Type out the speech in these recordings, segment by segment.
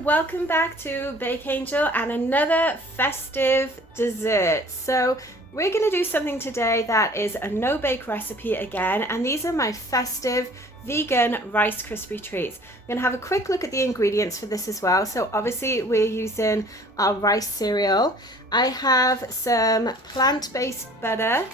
everyone, welcome back to Bake Angel and another festive dessert. So we're going to do something today that is a no-bake recipe again, and these are my festive vegan Rice Krispie treats. I'm going to have a quick look at the ingredients for this as well. So obviously we're using our rice cereal. I have some plant-based butter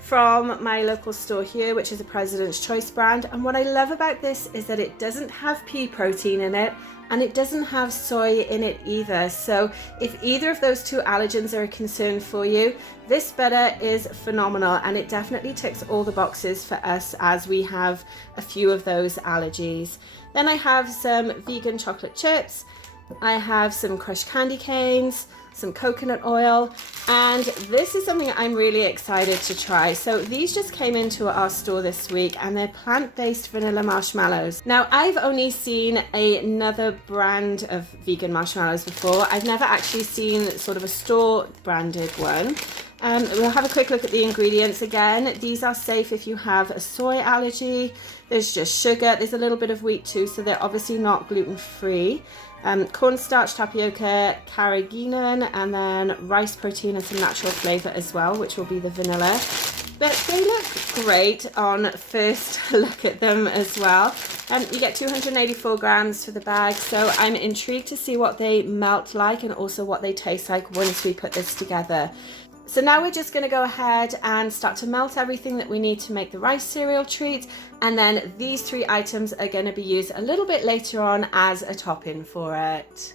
from my local store here, which is a President's Choice brand, and what I love about this is that it doesn't have pea protein in it and it doesn't have soy in it either. So if either of those two allergens are a concern for you, this butter is phenomenal, and it definitely ticks all the boxes for us as we have a few of those allergies. Then I have some vegan chocolate chips, I have some crushed candy canes, some coconut oil, and this is something I'm really excited to try. So these just came into our store this week, and they're plant-based vanilla marshmallows. Now I've only seen another brand of vegan marshmallows before. I've never actually seen sort of a store branded one. We'll have a quick look at the ingredients again. These are safe if you have a soy allergy. There's just sugar, there's a little bit of wheat too, so they're obviously not gluten-free. Cornstarch, tapioca, carrageenan, and then rice protein and some natural flavor as well, which will be the vanilla. But they look great on first look at them as well. You get 284 grams for the bag, so I'm intrigued to see what they melt like and also what they taste like once we put this together. So now we're just going to go ahead and start to melt everything that we need to make the rice cereal treat, and then these three items are going to be used a little bit later on as a topping for it.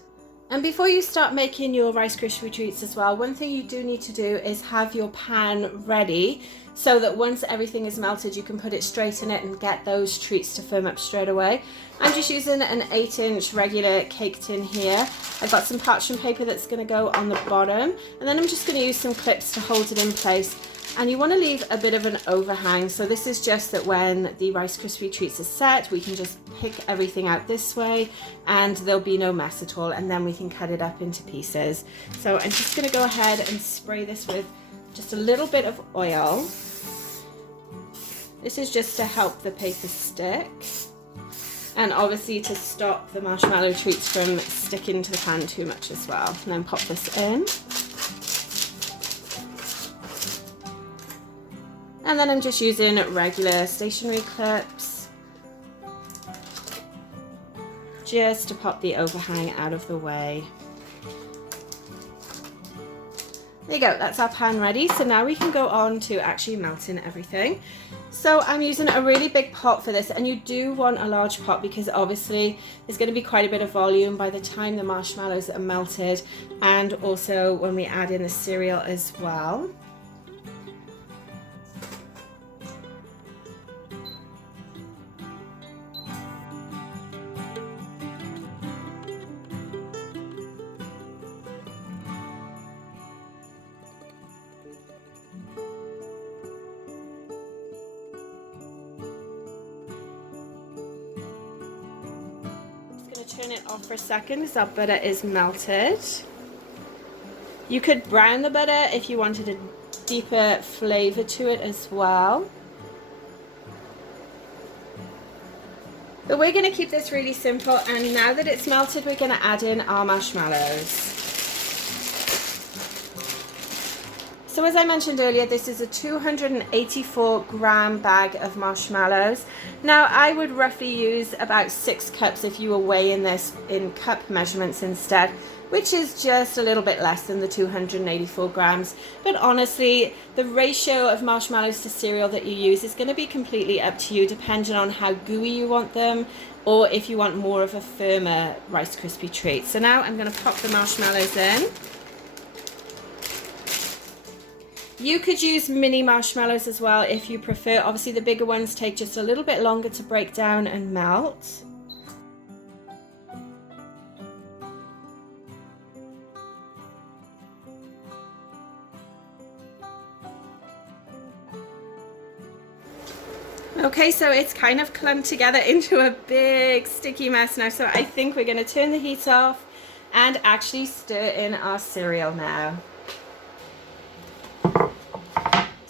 And before you start making your Rice Krispie treats as well, one thing you do need to do is have your pan ready so that once everything is melted you can put it straight in it and get those treats to firm up straight away. I'm just using an 8-inch regular cake tin here. I've got some parchment paper that's going to go on the bottom, and then I'm just going to use some clips to hold it in place. And you want to leave a bit of an overhang, so this is just that when the Rice Krispie treats are set, we can just pick everything out this way and there'll be no mess at all, and then we can cut it up into pieces. So I'm just going to go ahead and spray this with just a little bit of oil. This is just to help the paper stick, and obviously to stop the marshmallow treats from sticking to the pan too much as well. And then pop this in. And then I'm just using regular stationery clips just to pop the overhang out of the way. There you go, that's our pan ready. So now we can go on to actually melting everything. So I'm using a really big pot for this, and you do want a large pot because obviously there's going to be quite a bit of volume by the time the marshmallows are melted, and also when we add in the cereal as well. Turn it off for a second because our butter is melted. You could brown the butter if you wanted a deeper flavor to it as well. But we're going to keep this really simple, and now that it's melted we're going to add in our marshmallows. So as I mentioned earlier, this is a 284 gram bag of marshmallows. Now I would roughly use about 6 cups if you were weighing this in cup measurements instead, which is just a little bit less than the 284 grams. But honestly, the ratio of marshmallows to cereal that you use is going to be completely up to you, depending on how gooey you want them, or if you want more of a firmer Rice Krispie treat. So now I'm going to pop the marshmallows in. You could use mini marshmallows as well if you prefer. Obviously the bigger ones take just a little bit longer to break down and melt. Okay, so it's kind of clumped together into a big sticky mess now, so I think we're going to turn the heat off and actually stir in our cereal now.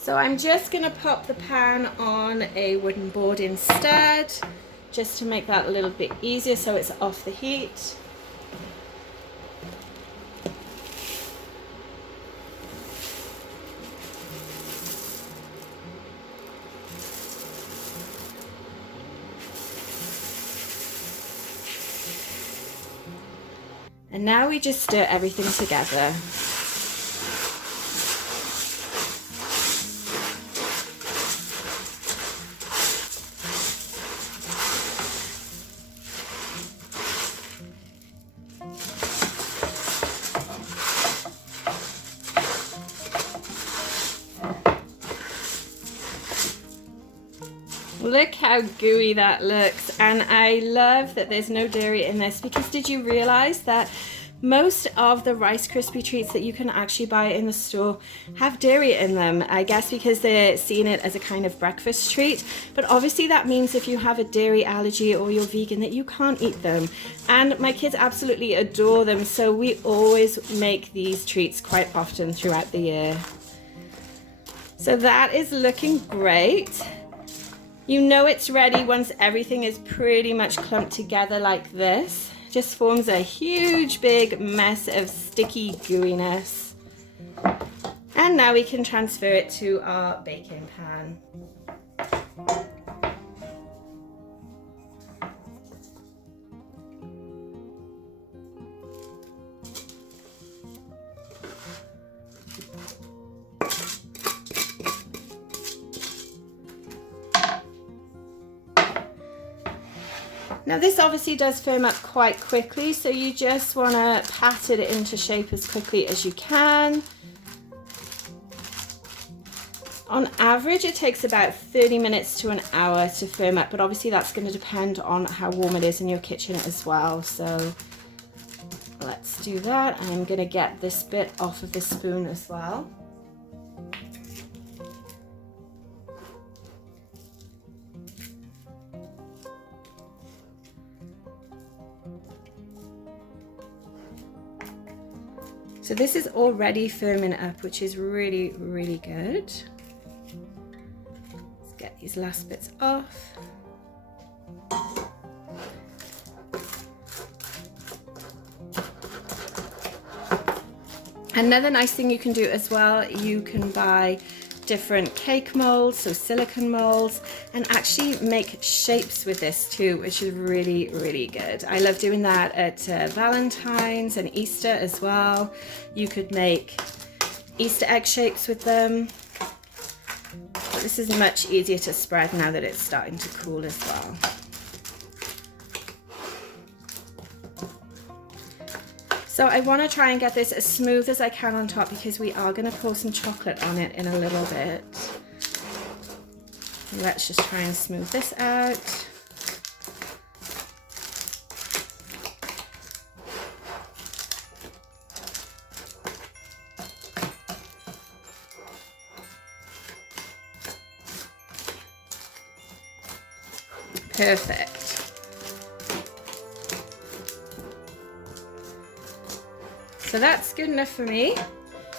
So I'm just going to pop the pan on a wooden board instead, just to make that a little bit easier so it's off the heat. And now we just stir everything together. Look how gooey that looks, and I love that there's no dairy in this, because did you realize that most of the Rice Krispie treats that you can actually buy in the store have dairy in them? I guess because they're seeing it as a kind of breakfast treat, but obviously that means if you have a dairy allergy or you're vegan that you can't eat them. And my kids absolutely adore them, so we always make these treats quite often throughout the year. So that is looking great. You know it's ready once everything is pretty much clumped together like this. Just forms a huge big mess of sticky gooiness. And now we can transfer it to our baking pan. Now this obviously does firm up quite quickly, so you just want to pat it into shape as quickly as you can. On average it takes about 30 minutes to an hour to firm up, but obviously that's going to depend on how warm it is in your kitchen as well. So let's do that. I'm going to get this bit off of the spoon as well. So this is already firming up, which is really, really good. Let's get these last bits off. Another nice thing you can do as well, you can buy different cake molds, so silicone molds, and actually make shapes with this too, which is really, really good. I love doing that at Valentine's and Easter as well. You could make Easter egg shapes with them. But this is much easier to spread now that it's starting to cool as well. So I want to try and get this as smooth as I can on top, because we are going to pour some chocolate on it in a little bit. Let's just try and smooth this out. Perfect. So that's good enough for me.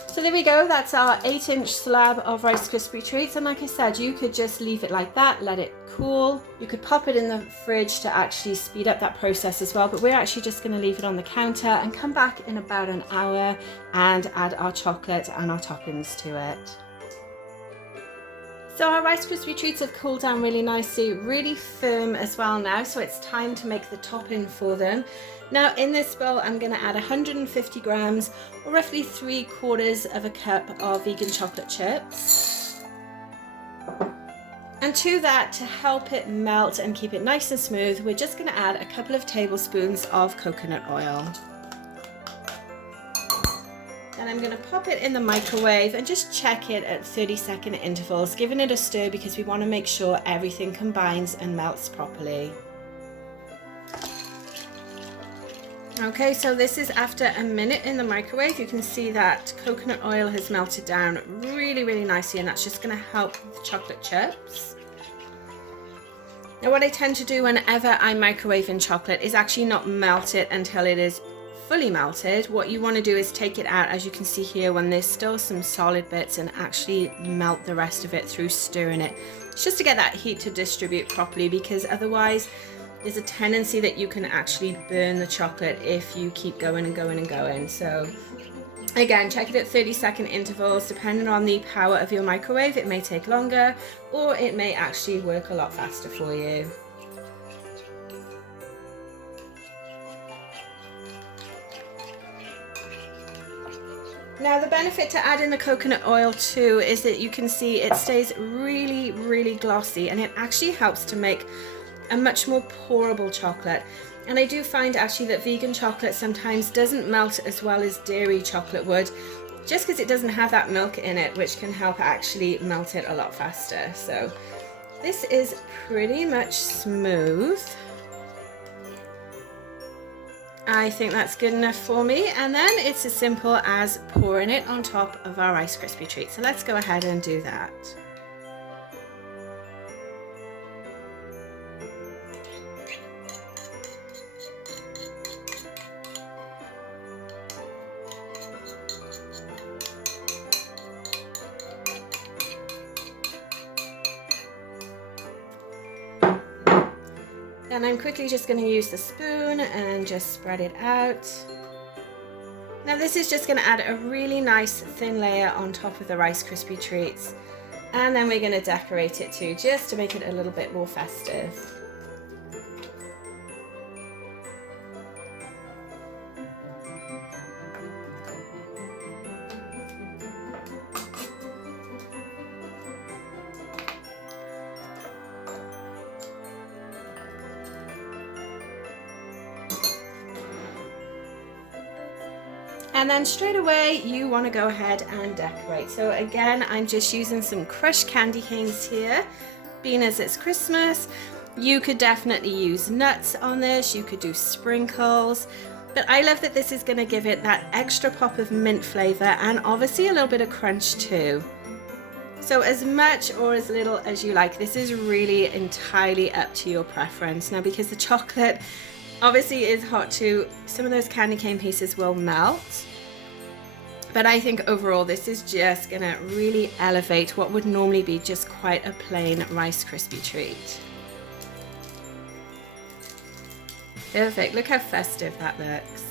So there we go, that's our 8-inch slab of Rice Krispie treats, and like I said, you could just leave it like that, let it cool. You could pop it in the fridge to actually speed up that process as well, but we're actually just going to leave it on the counter and come back in about an hour and add our chocolate and our toppings to it. So our Rice Krispie treats have cooled down really nicely, really firm as well now, so it's time to make the topping for them. Now in this bowl I'm going to add 150 grams, or roughly 3/4 of a cup of vegan chocolate chips. And to that, to help it melt and keep it nice and smooth, we're just going to add a couple of tablespoons of coconut oil. And I'm going to pop it in the microwave and just check it at 30-second intervals, giving it a stir because we want to make sure everything combines and melts properly. Okay, so this is after a minute in the microwave. You can see that coconut oil has melted down really, really nicely, and that's just going to help the chocolate chips. Now what I tend to do whenever I microwave in chocolate is actually not melt it until it is fully melted. What you want to do is take it out, as you can see here, when there's still some solid bits, and actually melt the rest of it through stirring it. It's just to get that heat to distribute properly, because otherwise there's a tendency that you can actually burn the chocolate if you keep going and going and going. So again, check it at 30-second intervals. Depending on the power of your microwave, it may take longer, or it may actually work a lot faster for you. Now the benefit to add in the coconut oil too is that you can see it stays really, really glossy, and it actually helps to make a much more pourable chocolate. And I do find actually that vegan chocolate sometimes doesn't melt as well as dairy chocolate would, just because it doesn't have that milk in it, which can help actually melt it a lot faster. So this is pretty much smooth. I think that's good enough for me, and then it's as simple as pouring it on top of our Rice Krispie treat. So let's go ahead and do that. And I'm quickly just going to use the spoon and just spread it out. Now this is just going to add a really nice thin layer on top of the Rice Krispie treats. And then we're going to decorate it too, just to make it a little bit more festive. And then straight away you want to go ahead and decorate. So again, I'm just using some crushed candy canes here. Being as it's Christmas, you could definitely use nuts on this, you could do sprinkles, but I love that this is going to give it that extra pop of mint flavor and obviously a little bit of crunch too. So as much or as little as you like, this is really entirely up to your preference. Now because the chocolate obviously is hot too, some of those candy cane pieces will melt. But I think overall this is just going to really elevate what would normally be just quite a plain Rice Krispie treat. Perfect, look how festive that looks.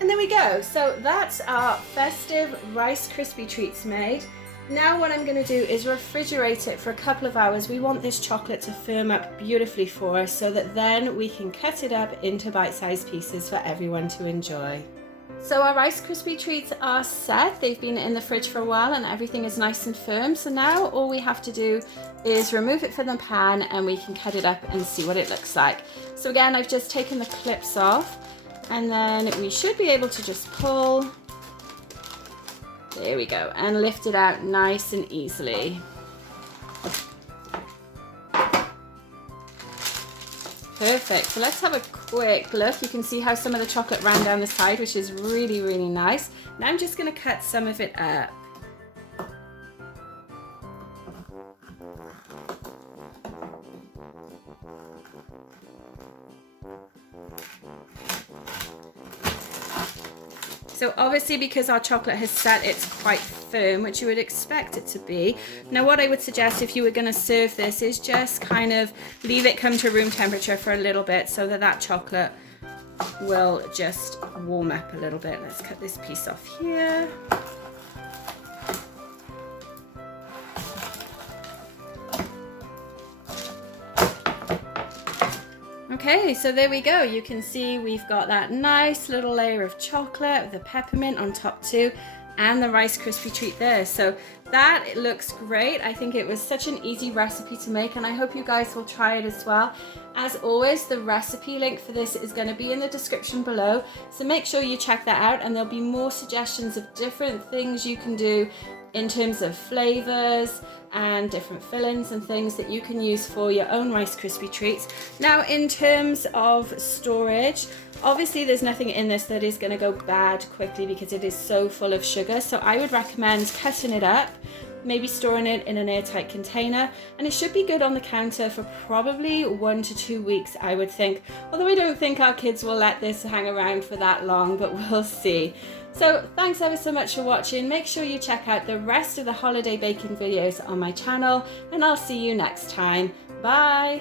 And there we go, so that's our festive Rice Krispie treats made. Now what I'm going to do is refrigerate it for a couple of hours. We want this chocolate to firm up beautifully for us so that then we can cut it up into bite-sized pieces for everyone to enjoy. So our Rice Krispie treats are set. They've been in the fridge for a while and everything is nice and firm. So now all we have to do is remove it from the pan and we can cut it up and see what it looks like. So again, I've just taken the clips off and then we should be able to just pull. There we go, and lift it out nice and easily. Perfect, so let's have a quick look. You can see how some of the chocolate ran down the side, which is really, really nice. Now I'm just going to cut some of it up. So obviously because our chocolate has set, it's quite firm, which you would expect it to be. Now what I would suggest if you were going to serve this is just kind of leave it come to room temperature for a little bit so that that chocolate will just warm up a little bit. Let's cut this piece off here. Okay, so there we go. You can see we've got that nice little layer of chocolate, the peppermint on top too, and the Rice Krispie treat there. So that it looks great. I think it was such an easy recipe to make and I hope you guys will try it as well. As always, the recipe link for this is going to be in the description below. So make sure you check that out and there'll be more suggestions of different things you can do in terms of flavors and different fillings and things that you can use for your own Rice Krispie treats. Now in terms of storage, obviously there's nothing in this that is going to go bad quickly because it is so full of sugar. So I would recommend cutting it up, maybe storing it in an airtight container, and it should be good on the counter for probably 1 to 2 weeks, I would think. Although I don't think our kids will let this hang around for that long, but we'll see. So thanks ever so much for watching. Make sure you check out the rest of the holiday baking videos on my channel and I'll see you next time. Bye!